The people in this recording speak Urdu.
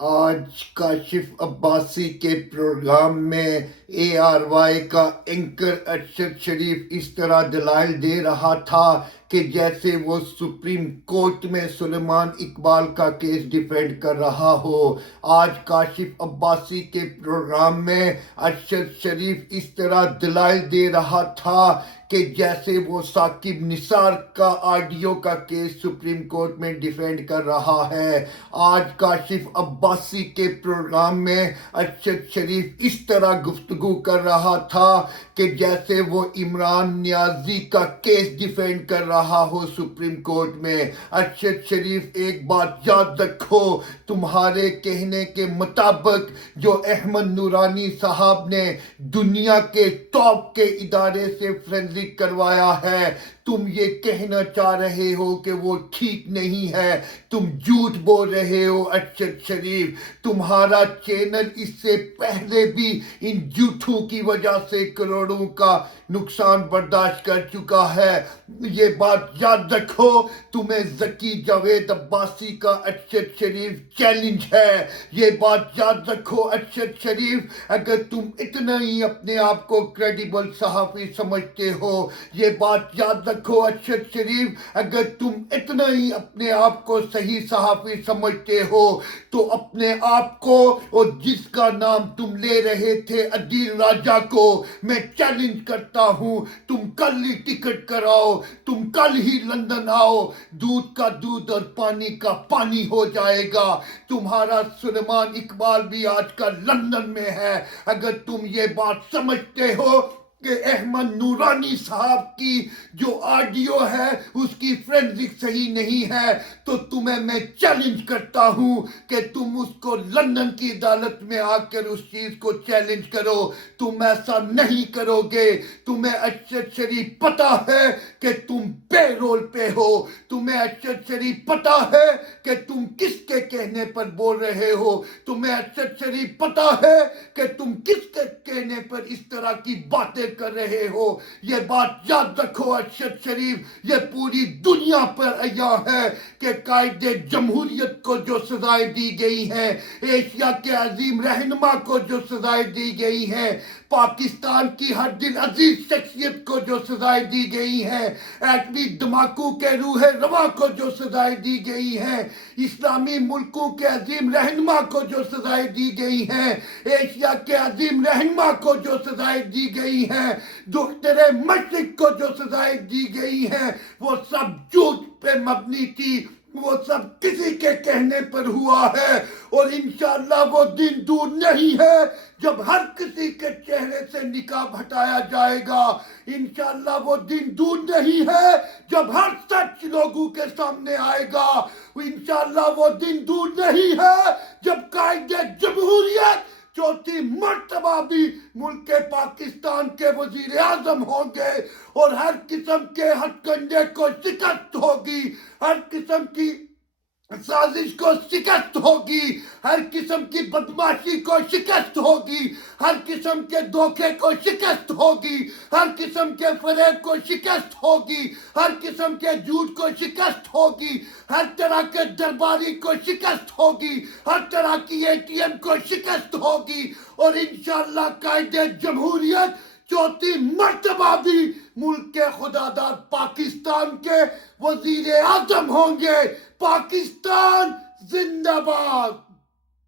آج کاشف عباسی کے پروگرام میں اے آر وائی کا اینکر ارشد شریف اس طرح دلائل دے رہا تھا کہ جیسے وہ سپریم کورٹ میں سلیمان اقبال کا کیس ڈیفینڈ کر رہا ہو۔ آج کاشف عباسی کے پروگرام میں ارشد شریف اس طرح دلائل دے رہا تھا کہ جیسے وہ ثاقب نثار کا آڈیو کا کیس سپریم کورٹ میں ڈیفینڈ کر رہا ہے۔ آج کاشف عباسی کے پروگرام میں ارشد شریف اس طرح گفتگو کر رہا تھا کہ جیسے وہ عمران نیازی کا کیس ڈیفینڈ کر رہا ہو سپریم کورٹ میں۔ ارشد شریف ایک بات یاد رکھو، تمہارے کہنے کے مطابق جو احمد نورانی صاحب نے دنیا کے ٹاپ کے ادارے سے فرینزک کروایا ہے، تم یہ کہنا چاہ رہے ہو کہ وہ ٹھیک نہیں ہے، تم جھوٹ بول رہے ہو ارشد شریف۔ تمہارا چینل اس سے پہلے بھی ان جھوٹوں کی وجہ سے کروڑوں کا نقصان برداشت کر چکا ہے۔ یہ بات یاد رکھو، تمہیں ذکی جاوید عباسی کا ارشد شریف چیلنج ہے۔ یہ بات یاد رکھو ارشد شریف، اگر تم اتنا ہی اپنے آپ کو کریڈیبل صحافی سمجھتے ہو، یہ بات یاد رکھو ارشد شریف، اگر تم اتنا ہی اپنے آپ کو صحیح صحافی سمجھتے ہو تو اپنے آپ کو اور جس کا نام تم لے رہے تھے عدیل راجہ کو میں چیلنج کرتا ہوں، تم کل ہی ٹکٹ کراؤ، تم کل ہی لندن آؤ، دودھ کا دودھ اور پانی کا پانی ہو جائے گا۔ تمہارا سلیمان اقبال بھی آج کل لندن میں ہے۔ اگر تم یہ بات سمجھتے ہو کہ احمد نورانی صاحب کی جو آڈیو ہے اس کی فرینزک صحیح نہیں ہے تو تمہیں میں چیلنج کرتا ہوں کہ تم اس کو لندن کی عدالت میں آ کر اس چیز کو چیلنج کرو۔ تم ایسا نہیں کرو گے۔ تمہیں ارشد شریف پتا ہے کہ تم بے رول پہ ہو، تمہیں ارشد شریف پتا ہے کہ تم کس کے کہنے پر بول رہے ہو، تمہیں ارشد شریف پتا ہے کہ تم کس کے کہنے پر اس طرح کی باتیں کر رہے ہو۔ یہ بات یاد رکھو ارشد شریف، یہ پوری دنیا پر عیاں ہے کہ قائد جمہوریت کو جو سزائیں دی گئی ہیں، ایشیا کے عظیم رہنما کو جو سزائیں دی گئی ہیں، پاکستان کی ہر دل عزیز شخصیت کو جو سزائیں دی گئی ہیں، ایٹمی دھماکوں کے روح رواں کو جو سزائیں دی گئی ہیں، اسلامی ملکوں کے عظیم رہنما کو جو سزائیں دی گئی ہیں، ایشیا کے عظیم رہنما کو جو سزائیں دی گئی ہیں، دختر مشرق کو جو سزائیں دی گئی ہیں، وہ سب جھوٹ پہ مبنی تھی، وہ سب کسی کے کہنے پر ہوا ہے، اور انشاءاللہ وہ دن دور نہیں ہے جب ہر کسی کے چہرے سے نقاب ہٹایا جائے گا۔ انشاءاللہ وہ دن دور نہیں ہے جب ہر سچ لوگوں کے سامنے آئے گا۔ انشاءاللہ وہ دن دور نہیں ہے جب قائد جمہوریت چوتھی مرتبہ بھی ملک پاکستان کے وزیر اعظم ہوں گے، اور ہر قسم کے ہتھ کنڈے کو شکست ہوگی، ہر قسم کی سازش کو شکست ہوگی، ہر قسم کی بدماشی کو شکست ہوگی، ہر قسم کے دھوکے کو شکست ہوگی، ہر قسم کے فریب کو شکست ہوگی، ہر قسم کے جھوٹ کو شکست ہوگی، ہر طرح کے درباری کو شکست ہوگی، ہر طرح کی اے ٹی ایم کو شکست ہوگی، اور انشاءاللہ قائد جمہوریت چوتھی مرتبہ بھی ملک کے خداداد پاکستان کے وزیر اعظم ہوں گے۔ پاکستان زندہ باد۔